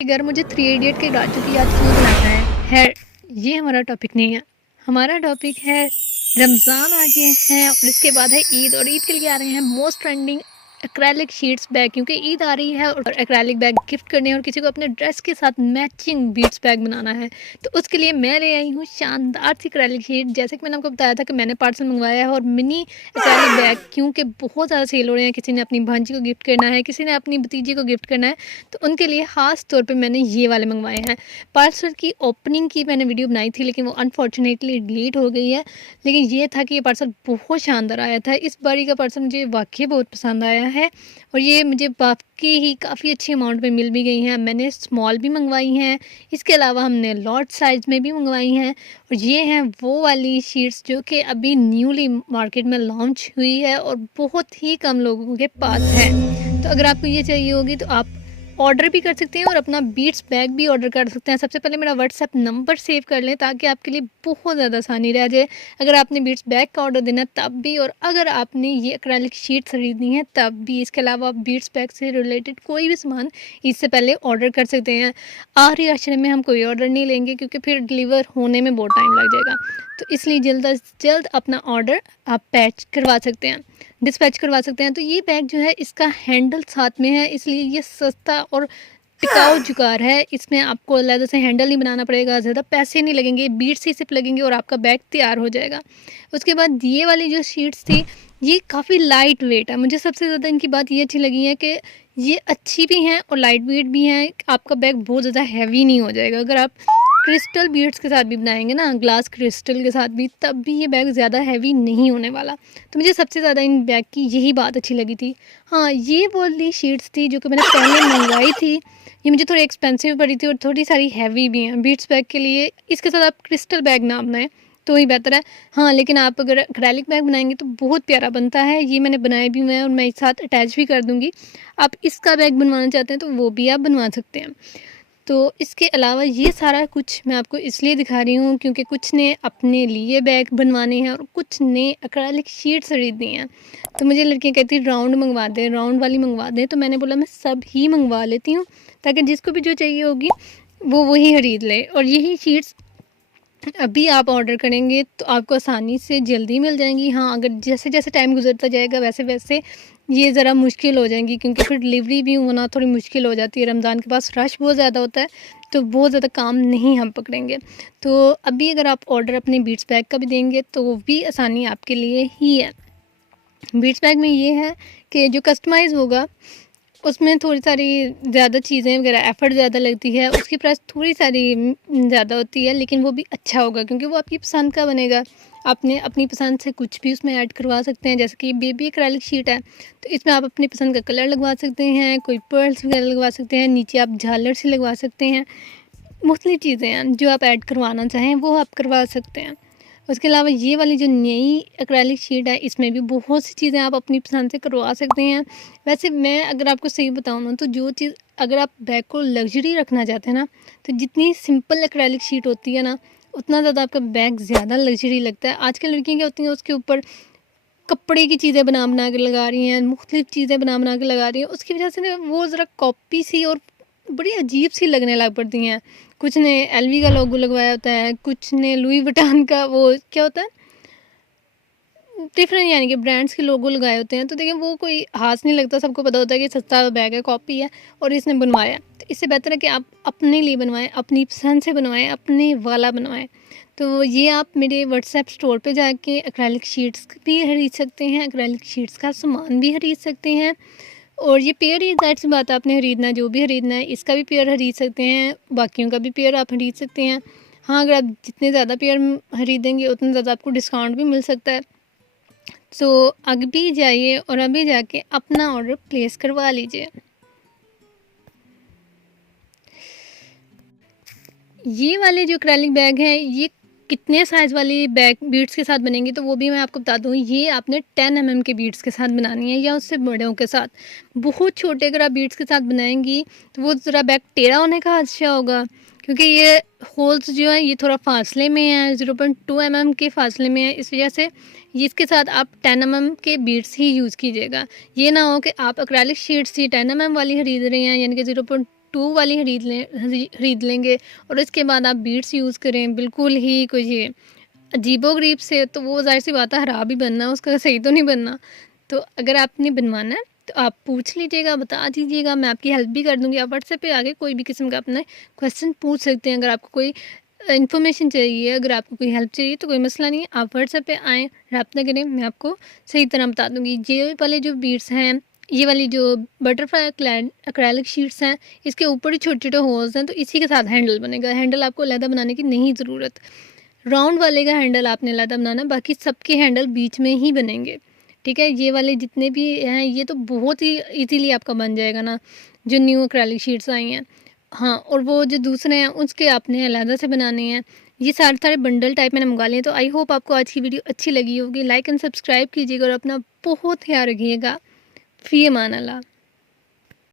अगर मुझे three idiot के गाजू की याद क्यों दिलाता है ये हमारा टॉपिक नहीं है। हमारा टॉपिक है रमज़ान आ गए हैं और इसके बाद है ईद, और ईद के लिए आ रहे हैं most trending acrylic sheets bag, क्योंकि ईद आ रही है और एक्रेलिक बैग गिफ्ट करने और किसी को अपने ड्रेस के साथ मैचिंग बीट्स बैग बनाना है। तो उसके लिए मैं ले आई हूँ शानदार सी एक्रेलिक शीट। जैसे कि मैंने आपको बताया था कि मैंने पार्सल मंगवाया है और मिनी एक्रेलिक बैग क्योंकि बहुत ज़्यादा सेल हो रहे हैं। किसी ने अपनी भांजी को गिफ्ट करना है, किसी ने अपनी भतीजी को गिफ्ट करना है, तो उनके लिए ख़ास तौर पे मैंने ये वाले मंगवाए हैं। पार्सल की ओपनिंग की मैंने वीडियो बनाई थी, लेकिन वो अनफॉर्चुनेटली डिलीट हो गई है। लेकिन ये था कि ये पार्सल बहुत शानदार आया था। इस बारी का पार्सल मुझे वाकई बहुत पसंद आया है और ये मुझे बाकी ही काफ़ी अच्छी अमाउंट में मिल भी गई हैं। मैंने स्मॉल भी मंगवाई हैं, इसके अलावा हमने लार्ज साइज़ में भी मंगवाई हैं। और ये हैं वो वाली शीट्स जो कि अभी न्यूली मार्केट में लॉन्च हुई है और बहुत ही कम लोगों के पास है। तो अगर आपको ये चाहिए होगी तो आप ऑर्डर भी कर सकते हैं और अपना बीट्स बैग भी ऑर्डर कर सकते हैं। सबसे पहले मेरा व्हाट्सएप नंबर सेव कर लें ताकि आपके लिए बहुत ज़्यादा आसानी रह जाए। अगर आपने बीट्स बैग का ऑर्डर देना तब भी, और अगर आपने ये एक्रेलिक शीट्स खरीदनी है तब भी। इसके अलावा आप बीट्स बैग से रिलेटेड कोई भी सामान इससे पहले ऑर्डर कर सकते हैं। आखिरी आश्रम में हम कोई ऑर्डर नहीं लेंगे क्योंकि फिर डिलीवर होने में बहुत टाइम लग जाएगा। तो इसलिए जल्द अज जल्द अपना ऑर्डर आप डिस्पैच करवा सकते हैं। तो ये बैग जो है इसका हैंडल साथ में है, इसलिए ये सस्ता और टिकाऊ जुगाड़ है। इसमें आपको अलग से हैंडल नहीं बनाना पड़ेगा, ज़्यादा पैसे नहीं लगेंगे, बीट्स ही सिर्फ लगेंगे और आपका बैग तैयार हो जाएगा। उसके बाद ये वाली जो शीट्स थी ये काफ़ी लाइट वेट है। मुझे सबसे ज़्यादा इनकी बात ये अच्छी लगी है कि ये अच्छी भी हैं और लाइट वेट भी हैं। आपका बैग बहुत ज़्यादा हैवी नहीं हो जाएगा। अगर आप क्रिस्टल बीड्स के साथ भी बनाएंगे ना, ग्लास क्रिस्टल के साथ भी, तब भी ये बैग ज़्यादा हैवी नहीं होने वाला। तो मुझे सबसे ज़्यादा इन बैग की यही बात अच्छी लगी थी। हाँ, ये वाली शीट्स थी जो कि मैंने पहले मंगवाई थी, ये मुझे थोड़ी एक्सपेंसिव पड़ी थी और थोड़ी सारी हैवी भी हैं बीट्स बैग के लिए। इसके साथ आप क्रिस्टल बैग ना बनाएं तो ही बेहतर है। हाँ, लेकिन आप अगर एक्रेलिक बैग बनाएंगे तो बहुत प्यारा बनता है। ये मैंने बनाए भी हुए हैं और मैं इस साथ अटैच भी कर दूँगी। आप इसका बैग बनवाना चाहते हैं तो वो भी आप बनवा सकते हैं। तो इसके अलावा ये सारा कुछ मैं आपको इसलिए दिखा रही हूँ क्योंकि कुछ ने अपने लिए बैग बनवाने हैं और कुछ ने एक्रेलिक शीट्स खरीदनी हैं। तो मुझे लड़कियाँ कहती राउंड मंगवा दें, राउंड वाली मंगवा दें, तो मैंने बोला मैं सब ही मंगवा लेती हूँ ताकि जिसको भी जो चाहिए होगी वो वही खरीद ले। और यही शीट्स अभी आप ऑर्डर करेंगे तो आपको आसानी से जल्दी मिल जाएंगी। हाँ, अगर जैसे जैसे टाइम गुजरता जाएगा वैसे वैसे ये ज़रा मुश्किल हो जाएंगी क्योंकि फिर डिलीवरी भी होना थोड़ी मुश्किल हो जाती है। रमज़ान के पास रश बहुत ज़्यादा होता है तो बहुत ज़्यादा काम नहीं हम पकड़ेंगे। तो अभी अगर आप ऑर्डर अपने बीट्स बैग का भी देंगे तो वो भी आसानी आपके लिए ही है। बीट्स बैग में ये है कि जो कस्टमाइज़ होगा उसमें थोड़ी सारी ज़्यादा चीज़ें वगैरह एफ़र्ट ज़्यादा लगती है, उसकी प्राइस थोड़ी सारी ज़्यादा होती है, लेकिन वो भी अच्छा होगा क्योंकि वो आपकी पसंद का बनेगा। आपने अपनी पसंद से कुछ भी उसमें ऐड करवा सकते हैं। जैसे कि बेबी एक्रेलिक शीट है तो इसमें आप अपनी पसंद का कलर लगवा सकते हैं, कोई पर्ल्स वगैरह लगवा सकते हैं, नीचे आप झालर से लगवा सकते हैं। मुख्तलिफ़ चीज़ें हैं जो आप ऐड करवाना चाहें वो आप करवा सकते हैं। उसके अलावा ये वाली जो नई एक्रेलिक शीट है इसमें भी बहुत सी चीज़ें आप अपनी पसंद से करवा सकते हैं। वैसे मैं अगर आपको सही बताऊँ ना तो जो चीज़ अगर आप बैग को लग्जरी रखना चाहते हैं ना, तो जितनी सिंपल एक्रेलिक शीट होती है ना उतना ज़्यादा आपका बैग ज़्यादा लग्जरी लगता है। आजकल लड़कियाँ क्या होती हैं उसके ऊपर कपड़े की चीज़ें बना बना के लगा रही हैं, मुख्तलिफ़ चीज़ें बना बना के लगा रही हैं। उसकी वजह से ना वो ज़रा कॉपी सी और बड़ी अजीब सी लगने लग पड़ती हैं। कुछ ने एलवी का लोगो लगवाया होता है, कुछ ने लुई विटान का वो क्या होता है डिफरेंट यानी कि ब्रांड्स के लोगो लगाए होते हैं। तो देखिए वो कोई हाथ नहीं लगता, सबको पता होता है कि सस्ता बैग है, कॉपी है और इसने बनवाया है। तो इससे बेहतर है कि आप अपने लिए बनवाएं, अपनी पसंद से बनवाएं, अपने वाला बनवाएं। तो ये आप मेरे व्हाट्सएप स्टोर पे जाके एक्रेलिक शीट्स भी खरीद सकते हैं, एक्रेलिक शीट्स का सामान भी खरीद सकते हैं। और ये पेयर ही ज़ाहिर सी बात है आपने खरीदना है, जो भी खरीदना है इसका भी पेयर खरीद सकते हैं, बाकियों का भी पेयर आप खरीद सकते हैं। हाँ, अगर आप जितने ज़्यादा पेयर खरीदेंगे उतना ज़्यादा आपको डिस्काउंट भी मिल सकता है। सो अभी जाइए और अभी जाके अपना ऑर्डर प्लेस करवा लीजिए। ये वाले जो एक्रेलिक बैग हैं ये कितने साइज़ वाली बैग बीड्स के साथ बनेंगी तो वो भी मैं आपको बता दूँ। ये आपने 10 mm के बीड्स के साथ बनानी है या उससे बड़ों के साथ। बहुत छोटे अगर आप बीड्स के साथ बनाएंगी तो वो ज़रा बैग टेढ़ा होने का खदशा होगा क्योंकि ये होल्स जो है ये थोड़ा फासले में है, 0.2 mm के फासले में है। इस वजह से इसके साथ आप 10 mm के बीड्स ही यूज़ कीजिएगा। ये ना हो कि आप एक्रेलिक शीट्स ही 10 mm वाली खरीद रहे हैं यानी कि 0.2 2 वाली खरीद लेंगे और इसके बाद आप बीड्स यूज़ करें बिल्कुल ही कुछ अजीबो-गरीब से, तो वो ज़ाहिर-सी बात है ख़राब ही बनना है, उसका सही तो नहीं बनना। तो अगर आपने बनवाना है तो आप पूछ लीजिएगा, बता दीजिएगा, मैं आपकी हेल्प भी कर दूँगी। आप व्हाट्सएप पे आके कोई भी किस्म का अपना क्वेश्चन पूछ सकते हैं। अगर आपको कोई इन्फॉर्मेशन चाहिए, अगर आपको कोई हेल्प चाहिए तो कोई मसला नहीं है, आप व्हाट्सएप पे आएँ, राब्ता करें, मैं आपको सही तरह बता दूँगी। ये वाले जो बीड्स हैं, ये वाली जो बटरफ्लाई एक्रेलिक शीट्स हैं, इसके ऊपर ही छोटे-छोटे होल्स हैं, तो इसी के साथ हैंडल बनेगा। हैंडल आपको अलहदा बनाने की नहीं ज़रूरत। राउंड वाले का हैंडल आपने अलहदा बनाना, बाकी सबके हैंडल बीच में ही बनेंगे, ठीक है? ये वाले जितने भी हैं, ये तो बहुत ही ईज़िली आपका बन जाएगा ना, जो न्यू एक्रेलिक शीट्स आई हैं। हाँ, और वो जो दूसरे हैं, उसके आपने अलहदा से बनाने हैं। ये सारे बंडल टाइप मैंने मँगा लिए। तो आई होप आपको आज की वीडियो अच्छी लगी होगी। लाइक एंड सब्सक्राइब कीजिएगा और अपना बहुत ख्याल रखिएगा। फ़ी अमान अल्लाह।